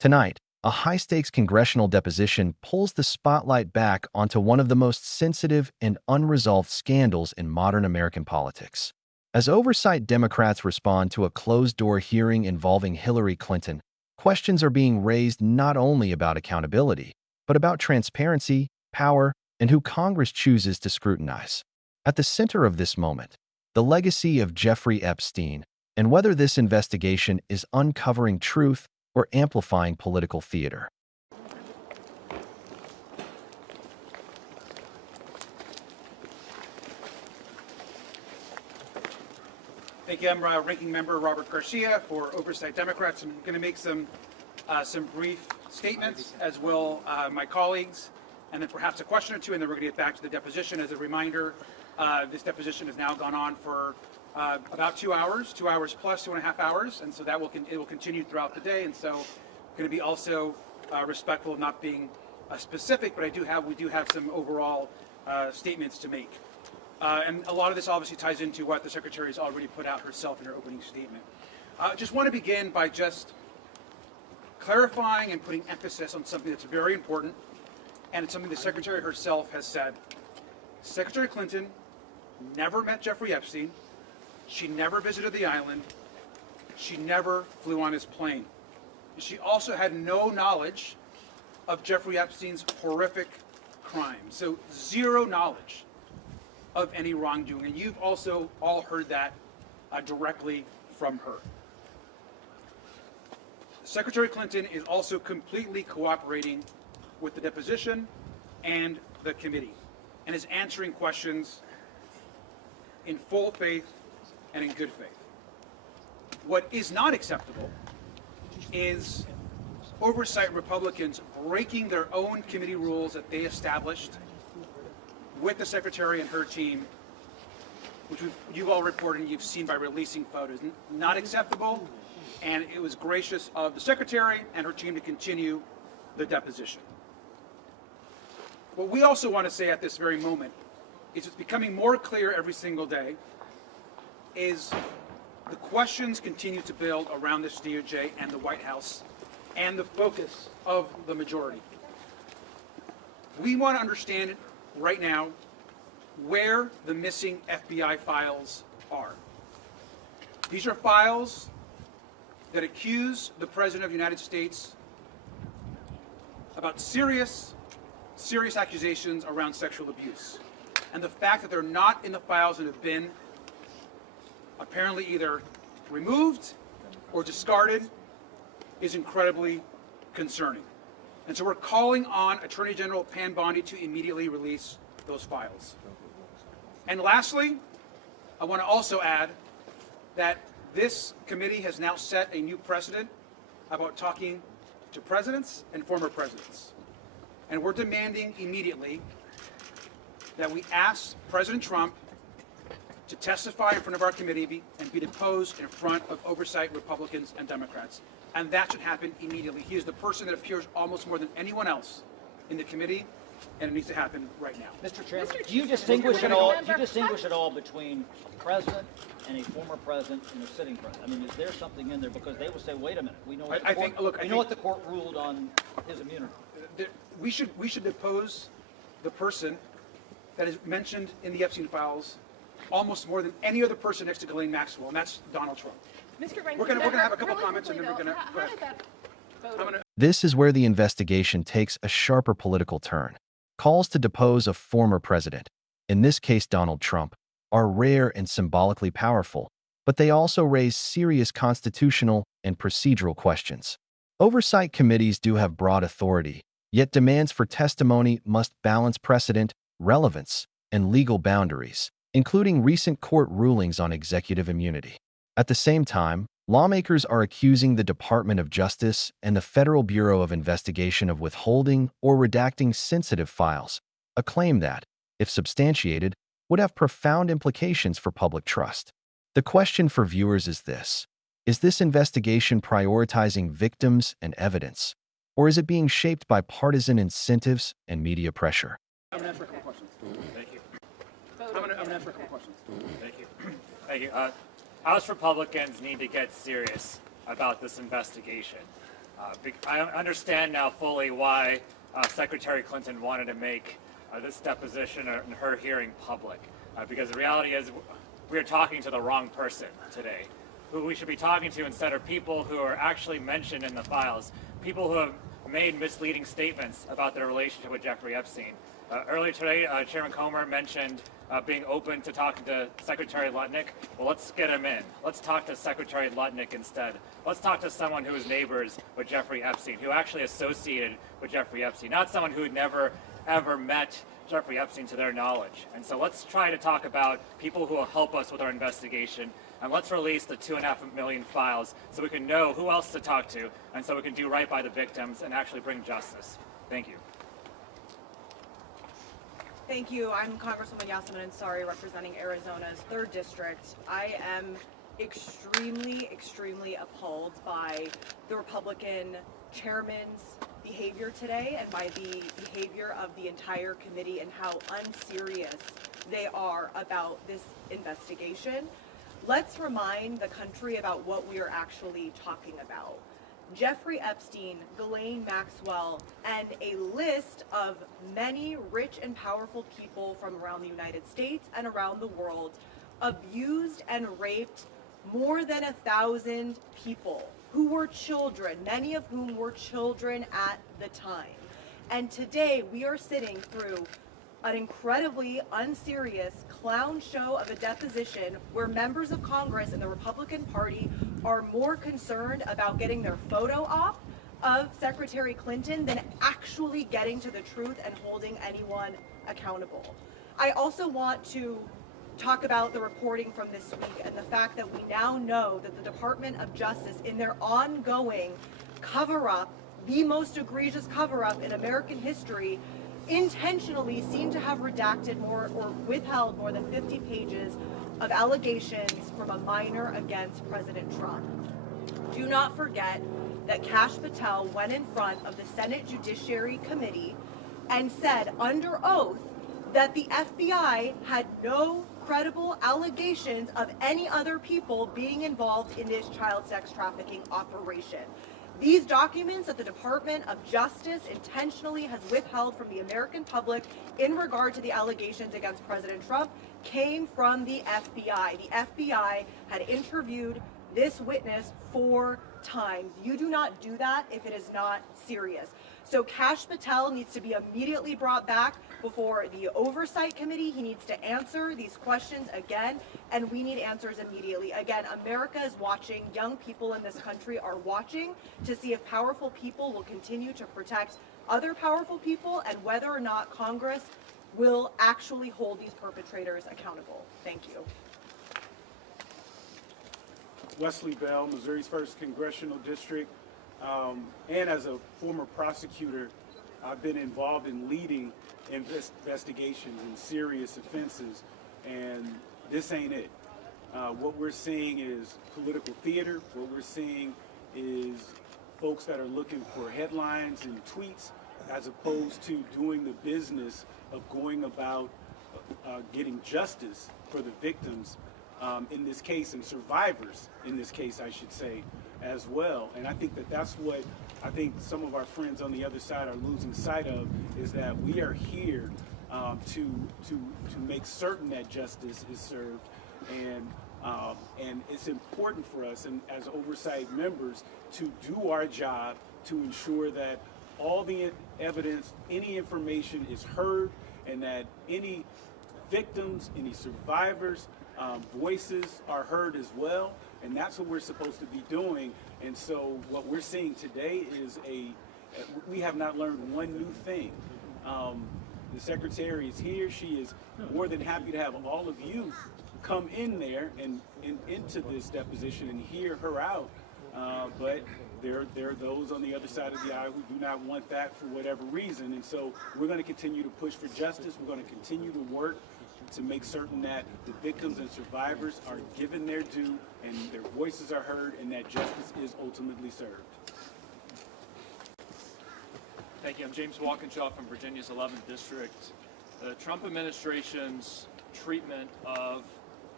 Tonight, a high-stakes congressional deposition pulls the spotlight back onto one of the most sensitive and unresolved scandals in modern American politics. As oversight Democrats respond to a closed-door hearing involving Hillary Clinton, questions are being raised not only about accountability, but about transparency, power, and who Congress chooses to scrutinize. At the center of this moment, the legacy of Jeffrey Epstein, and whether this investigation is uncovering truth or amplifying political theater. Thank you. I'm Ranking Member Robert Garcia for Oversight Democrats. I'm going to make some brief statements, as will my colleagues, and then perhaps a question or two, and then we're going to get back to the deposition. As a reminder, this deposition has now gone on for about 2 hours, 2 hours plus 2.5 hours, and so it will continue throughout the day. And so, I'm going to be also respectful of not being specific, but we do have some overall statements to make. And a lot of this obviously ties into what the Secretary has already put out herself in her opening statement. I just want to begin by just clarifying and putting emphasis on something that's very important, and it's something the Secretary herself has said. Secretary Clinton never met Jeffrey Epstein. She never visited the island. She never flew on his plane. She also had no knowledge of Jeffrey Epstein's horrific crime. So zero knowledge of any wrongdoing. And you've also all heard that directly from her. Secretary Clinton is also completely cooperating with the deposition and the committee, and is answering questions in full faith and in good faith. What is not acceptable is oversight Republicans breaking their own committee rules that they established with the Secretary and her team, which you've all reported and you've seen by releasing photos. Not acceptable, and it was gracious of the Secretary and her team to continue the deposition. What we also want to say at this very moment is it's becoming more clear every single day is the questions continue to build around this DOJ and the White House and the focus of the majority. We want to understand right now where the missing FBI files are. These are files that accuse the President of the United States about serious accusations around sexual abuse. And the fact that they're not in the files and have been apparently either removed or discarded is incredibly concerning. And so we're calling on Attorney General Pam Bondi to immediately release those files. And lastly, I want to also add that this committee has now set a new precedent about talking to presidents and former presidents. And we're demanding immediately that we ask President Trump to testify in front of our committee and be deposed in front of oversight Republicans and Democrats. And that should happen immediately. He is the person that appears almost more than anyone else in the committee, and it needs to happen right now. Mr. Chairman, do you distinguish at all between a president and a former president and a sitting president? I mean, is there something in there? Because they will say, wait a minute, we know what the court ruled on his immunity. We should depose the person that is mentioned in the Epstein files almost more than any other person next to Ghislaine Maxwell, and that's Donald Trump. Mr. Rankin, we're going to have a couple comments, and then we're going to go ahead. This is where the investigation takes a sharper political turn. Calls to depose a former president, in this case Donald Trump, are rare and symbolically powerful, but they also raise serious constitutional and procedural questions. Oversight committees do have broad authority, yet demands for testimony must balance precedent, relevance, and legal boundaries, including recent court rulings on executive immunity. At the same time, lawmakers are accusing the Department of Justice and the Federal Bureau of Investigation of withholding or redacting sensitive files, a claim that, if substantiated, would have profound implications for public trust. The question for viewers is this: is this investigation prioritizing victims and evidence, or is it being shaped by partisan incentives and media pressure? I'm going to answer a couple questions. Thank you. I'm going to answer a couple questions. Thank you. Thank you. House Republicans need to get serious about this investigation. I understand now fully why Secretary Clinton wanted to make this deposition and her hearing public, because the reality is we are talking to the wrong person today. Who we should be talking to instead are people who are actually mentioned in the files, people who have made misleading statements about their relationship with Jeffrey Epstein. Earlier today, Chairman Comer mentioned being open to talking to Secretary Lutnick. Well, let's get him in. Let's talk to Secretary Lutnick instead. Let's talk to someone who is neighbors with Jeffrey Epstein, who actually associated with Jeffrey Epstein, not someone who had never, ever met Jeffrey Epstein to their knowledge. And so let's try to talk about people who will help us with our investigation, and let's release the 2.5 million files so we can know who else to talk to, and so we can do right by the victims and actually bring justice. Thank you. Thank you. I'm Congresswoman Yasmin Ansari, representing Arizona's 3rd District. I am extremely appalled by the Republican chairman's behavior today and by the behavior of the entire committee and how unserious they are about this investigation. Let's remind the country about what we are actually talking about. Jeffrey Epstein, Ghislaine Maxwell, and a list of many rich and powerful people from around the United States and around the world abused and raped more than 1,000 people who were children, many of whom were children at the time. And today we are sitting through an incredibly unserious clown show of a deposition where members of Congress and the Republican Party are more concerned about getting their photo op of Secretary Clinton than actually getting to the truth and holding anyone accountable. I also want to talk about the reporting from this week and the fact that we now know that the Department of Justice, in their ongoing cover-up, the most egregious cover-up in American history, intentionally seem to have redacted more or withheld more than 50 pages of allegations from a minor against President Trump. Do not forget that Kash Patel went in front of the Senate Judiciary Committee and said under oath that the FBI had no credible allegations of any other people being involved in this child sex trafficking operation. These documents that the Department of Justice intentionally has withheld from the American public in regard to the allegations against President Trump came from the FBI. The FBI had interviewed this witness 4 times. You do not do that if it is not serious. So Kash Patel needs to be immediately brought back before the Oversight Committee. He needs to answer these questions again, and we need answers immediately. Again, America is watching. Young people in this country are watching to see if powerful people will continue to protect other powerful people and whether or not Congress will actually hold these perpetrators accountable. Thank you. Wesley Bell, Missouri's 1st Congressional District, and as a former prosecutor, I've been involved in leading investigations in serious offenses, and this ain't it. What we're seeing is political theater. What we're seeing is folks that are looking for headlines and tweets as opposed to doing the business of going about getting justice for the victims in this case, and survivors in this case, I should say, as well. And I think that that's what I think some of our friends on the other side are losing sight of, is that we are here to make certain that justice is served, and it's important for us, and as oversight members, to do our job to ensure that all the evidence, any information is heard, and that any victims, any survivors, voices are heard as well, and that's what we're supposed to be doing. And so what we're seeing today is we have not learned one new thing. The Secretary is here. She is more than happy to have all of you come in there and into this deposition and hear her out. But there are those on the other side of the aisle who do not want that for whatever reason. And so we're going to continue to push for justice. We're going to continue to work to make certain that the victims and survivors are given their due and their voices are heard and that justice is ultimately served. Thank you. I'm James Walkinshaw from Virginia's 11th District. The Trump administration's treatment of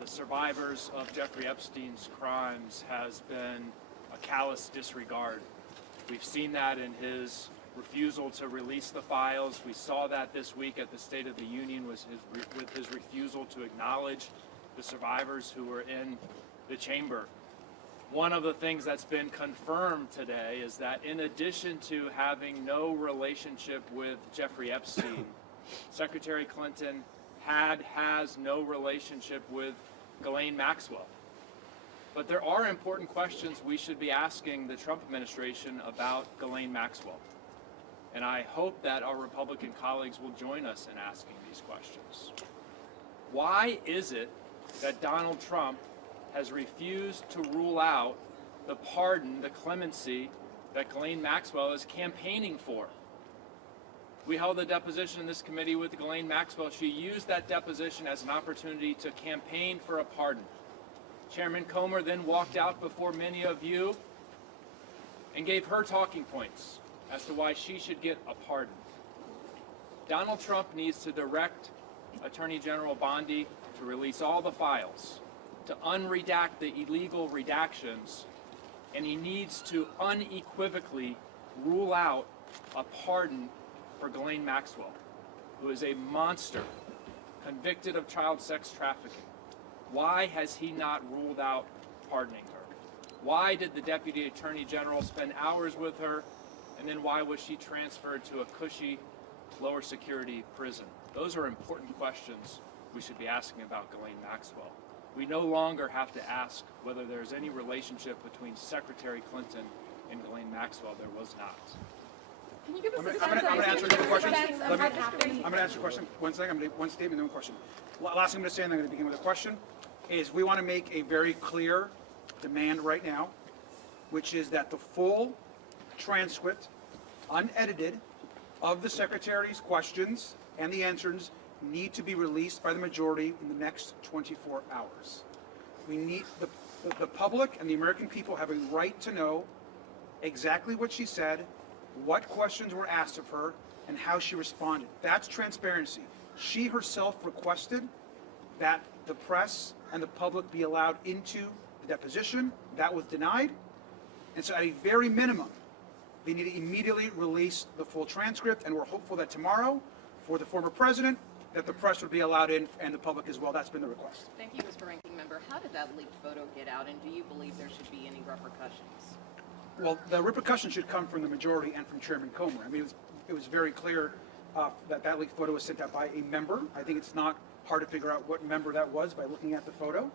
the survivors of Jeffrey Epstein's crimes has been a callous disregard We've seen that in his refusal to release the files. We saw that this week at the State of the Union with his refusal to acknowledge the survivors who were in the chamber. One of the things that's been confirmed today is that in addition to having no relationship with Jeffrey Epstein, Secretary Clinton has no relationship with Ghislaine Maxwell. But there are important questions we should be asking the Trump administration about Ghislaine Maxwell. And I hope that our Republican colleagues will join us in asking these questions. Why is it that Donald Trump has refused to rule out the pardon, the clemency that Ghislaine Maxwell is campaigning for? We held a deposition in this committee with Ghislaine Maxwell. She used that deposition as an opportunity to campaign for a pardon. Chairman Comer then walked out before many of you and gave her talking points as to why she should get a pardon. Donald Trump needs to direct Attorney General Bondi to release all the files, to unredact the illegal redactions, and he needs to unequivocally rule out a pardon for Ghislaine Maxwell, who is a monster convicted of child sex trafficking. Why has he not ruled out pardoning her? Why did the Deputy Attorney General spend hours with her, and then why was she transferred to a cushy, lower security prison? Those are important questions we should be asking about Ghislaine Maxwell. We no longer have to ask whether there's any relationship between Secretary Clinton and Ghislaine Maxwell. There was not. Can you give us I'm a going to answer your question. I'm going happened? to answer your question. One second. I'm going to one statement, then one question. Last thing I'm going to say, and I'm going to begin with a question, is we want to make a very clear demand right now, which is that the full transcript, unedited, of the Secretary's questions and the answers need to be released by the majority in the next 24 hours. We need the public and the American people have a right to know exactly what she said, what questions were asked of her, and how she responded. That's transparency. She herself requested that the press and the public be allowed into the deposition. That was denied. And so at a very minimum, they need to immediately release the full transcript, and we're hopeful that tomorrow, for the former president, that the press would be allowed in and the public as well. That's been the request. Thank you, Mr. Ranking Member. How did that leaked photo get out, and do you believe there should be any repercussions? Well, the repercussions should come from the majority and from Chairman Comer. I mean, it was very clear that leaked photo was sent out by a member. I think it's not hard to figure out what member that was by looking at the photo.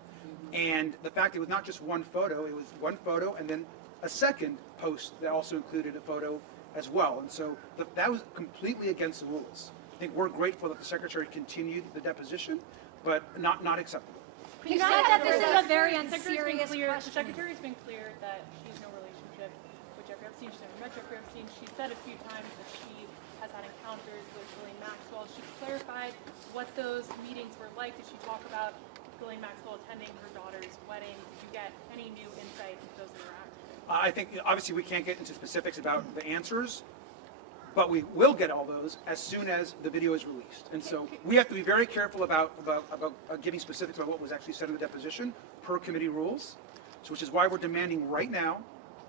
And the fact it was not just one photo, it was one photo and then a second post that also included a photo as well. And so that was completely against the rules. I think we're grateful that the Secretary continued the deposition, but not acceptable. You said that this is a very unserious question. The Secretary's been clear that she has no relationship with Jeffrey Epstein. She's never met Jeffrey Epstein. She said a few times that she has had encounters with Ghislaine Maxwell. She clarified what those meetings were like. Did she talk about Ghislaine Maxwell attending her daughter's wedding? Did you get any new insight into those interactions? I think, obviously, we can't get into specifics about the answers, but we will get all those as soon as the video is released. And so we have to be very careful about giving specifics about what was actually said in the deposition per committee rules, so which is why we're demanding right now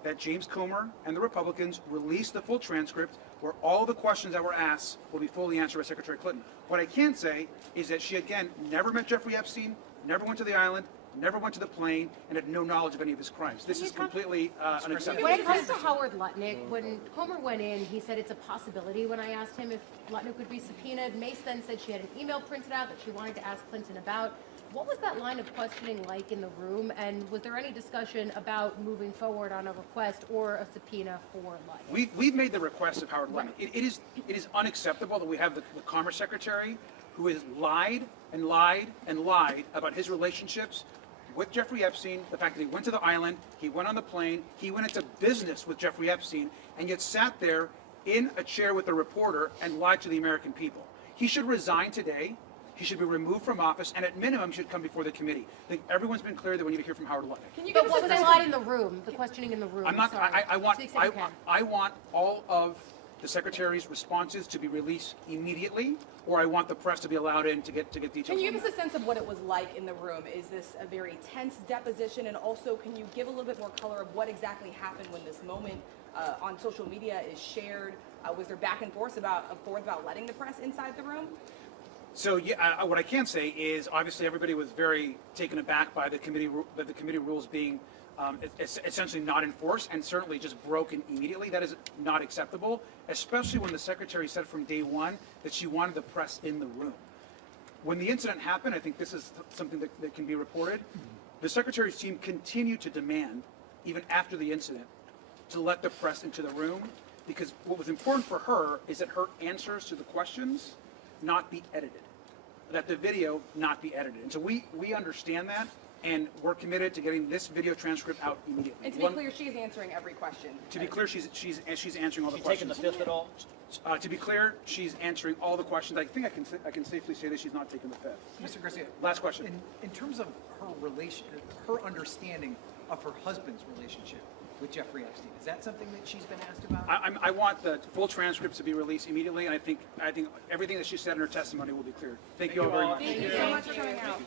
that James Comer and the Republicans release the full transcript where all the questions that were asked will be fully answered by Secretary Clinton. What I can say is that she, again, never met Jeffrey Epstein, never went to the island, never went to the plane, and had no knowledge of any of his crimes. This is completely unacceptable. When it comes to Howard Lutnick, when Comer went in, he said it's a possibility. When I asked him if Lutnick would be subpoenaed, Mace then said she had an email printed out that she wanted to ask Clinton about. What was that line of questioning like in the room, and was there any discussion about moving forward on a request or a subpoena for Lutnick? We've made the request of Howard Lutnick. It is unacceptable that we have the Commerce Secretary who has lied and lied and lied about his relationships with Jeffrey Epstein, the fact that he went to the island, he went on the plane, he went into business with Jeffrey Epstein, and yet sat there in a chair with a reporter and lied to the American people. He should resign today. He should be removed from office, and at minimum should come before the committee. I think everyone's been clear that we need to hear from Howard Lutnick. But what was the line in the room, the questioning in the room? I'm not. Sorry. I want all of the Secretary's responses to be released immediately, or I want the press to be allowed in to get details. Can you give us a sense of what it was like in the room? Is this a very tense deposition? And also, can you give a little bit more color of what exactly happened when this moment on social media is shared. Was there back and forth about letting the press inside the room? So yeah, what I can say is obviously everybody was very taken aback by the committee rules being essentially not enforced and certainly just broken immediately. That is not acceptable, especially when the secretary said from day one that she wanted the press in the room. When the incident happened, I think this is something that can be reported. The secretary's team continued to demand, even after the incident, to let the press into the room, because what was important for her is that her answers to the questions not be edited, that the video not be edited. And so we understand that, and we're committed to getting this video transcript out immediately. And to be clear, she is answering every question. To be clear, she's answering all the She's questions. taking the fifth at all? To be clear, she's answering all the questions. I think I can safely say that she's not taking the fifth. Mr. Garcia, Last question. in terms of her understanding of her husband's relationship with Jeffrey Epstein, is that something that she's been asked about? I want the full transcripts to be released immediately, and I think everything that she said in her testimony will be clear. Thank you all very much. Thank you so much for coming out.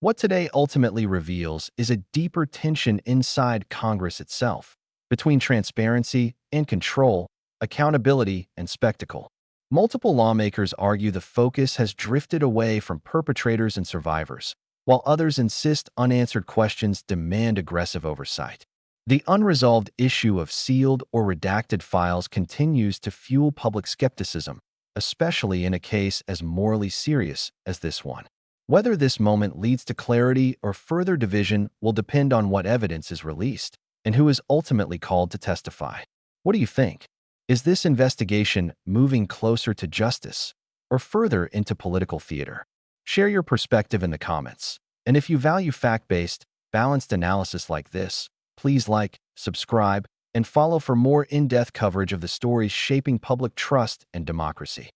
What today ultimately reveals is a deeper tension inside Congress itself, between transparency and control, accountability and spectacle. Multiple lawmakers argue the focus has drifted away from perpetrators and survivors, while others insist unanswered questions demand aggressive oversight. The unresolved issue of sealed or redacted files continues to fuel public skepticism, especially in a case as morally serious as this one. Whether this moment leads to clarity or further division will depend on what evidence is released and who is ultimately called to testify. What do you think? Is this investigation moving closer to justice or further into political theater? Share your perspective in the comments. And if you value fact-based, balanced analysis like this, please like, subscribe, and follow for more in-depth coverage of the stories shaping public trust and democracy.